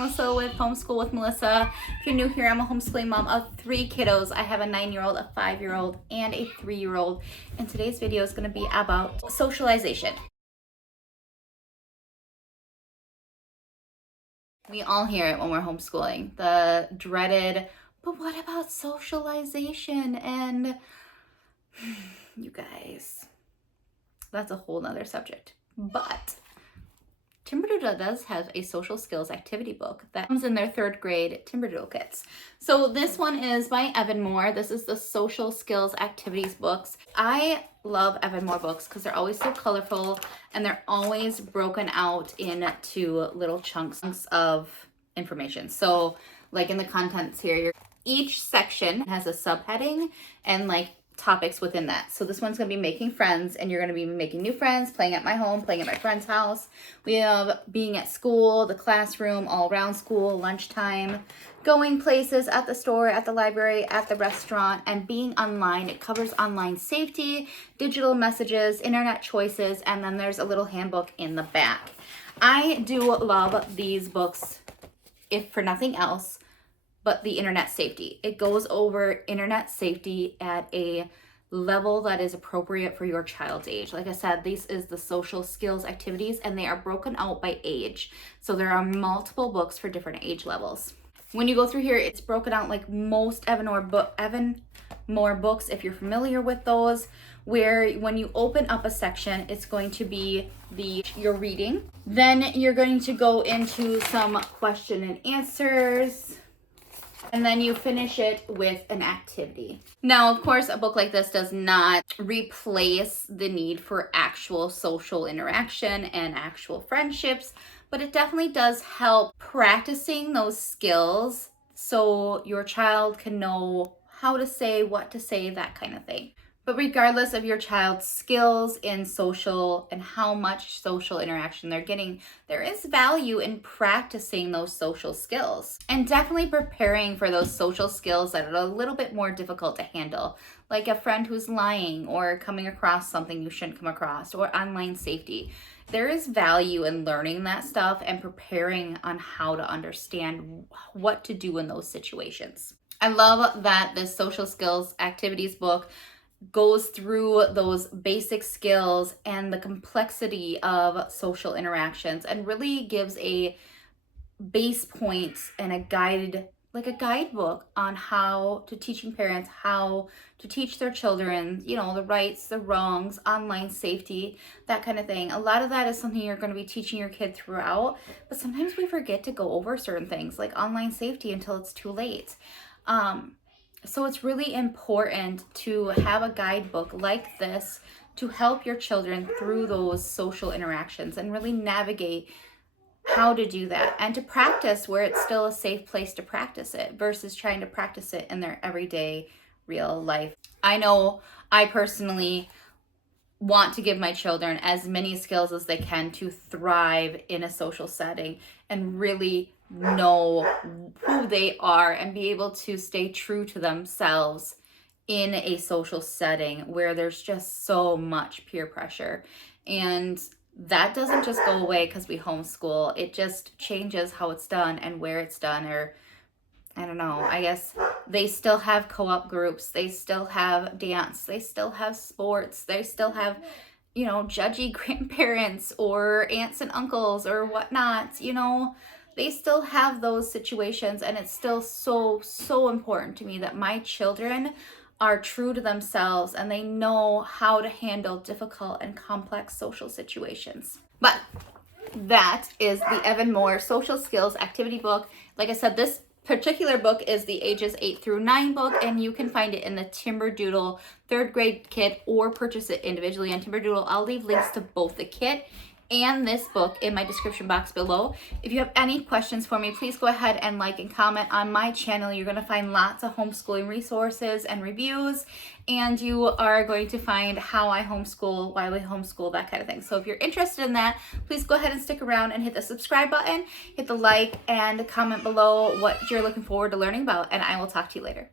Melissa with Homeschool with Melissa. If you're new here, I'm a homeschooling mom of 3 kiddos. I have a 9-year-old, a 5-year-old, and a 3-year-old. And today's video is going to be about socialization. We all hear it when we're homeschooling. The dreaded, but what about socialization? And you guys, that's a whole nother subject. But Timberdoodle does have a social skills activity book that comes in their 3rd grade Timberdoodle kits. So this one is by Evan-Moor. This is the social skills activities books. I love Evan-Moor books because they're always so colorful and they're always broken out into little chunks of information. So like in the contents here, each section has a subheading and like topics within that. So this one's going to be making friends, and you're going to be making new friends, playing at my home, playing at my friend's house. We have being at school, the classroom, all around school, lunchtime, going places, at the store, at the library, at the restaurant, and being online. It covers online safety, digital messages, internet choices, and then there's a little handbook in the back. I do love these books, if for nothing else, but the internet safety. It goes over internet safety at a level that is appropriate for your child's age. Like I said, this is the social skills activities and they are broken out by age. So there are multiple books for different age levels. When you go through here, it's broken out like most Evan-Moor books, if you're familiar with those, where when you open up a section, it's going to be your reading. Then you're going to go into some question and answers, and then you finish it with an activity. Now, of course, a book like this does not replace the need for actual social interaction and actual friendships, but it definitely does help practicing those skills so your child can know how to say, what to say, that kind of thing. But regardless of your child's skills in social and how much social interaction they're getting, there is value in practicing those social skills and definitely preparing for those social skills that are a little bit more difficult to handle, like a friend who's lying or coming across something you shouldn't come across, or online safety. There is value in learning that stuff and preparing on how to understand what to do in those situations. I love that this social skills activities book goes through those basic skills and the complexity of social interactions and really gives a base points and a guide, like a guidebook on how to teaching parents how to teach their children, you know, the rights, the wrongs, online safety, that kind of thing. A lot of that is something you're going to be teaching your kid throughout, but sometimes we forget to go over certain things like online safety until it's too late. So it's really important to have a guidebook like this to help your children through those social interactions and really navigate how to do that and to practice where it's still a safe place to practice it versus trying to practice it in their everyday real life. I know I personally want to give my children as many skills as they can to thrive in a social setting and really know who they are and be able to stay true to themselves in a social setting where there's just so much peer pressure. And that doesn't just go away because we homeschool. It just changes how it's done and where it's done, or I don't know, I guess they still have co-op groups, they still have dance, they still have sports, they still have, you know, judgy grandparents or aunts and uncles or whatnot, you know. They still have those situations, and it's still so important to me that my children are true to themselves and they know how to handle difficult and complex social situations. But that is the Evan-Moor Social Skills Activity Book. Like I said, this particular book is the ages 8 through 9 book, and you can find it in the Timberdoodle 3rd grade kit or purchase it individually on Timberdoodle. I'll leave links to both the kit and this book in my description box below. If you have any questions for me, please go ahead and like and comment on my channel. You're going to find lots of homeschooling resources and reviews, and you are going to find how I homeschool, why we homeschool, that kind of thing. So if you're interested in that, please go ahead and stick around and hit the subscribe button, hit the like, and comment below what you're looking forward to learning about, and I will talk to you later.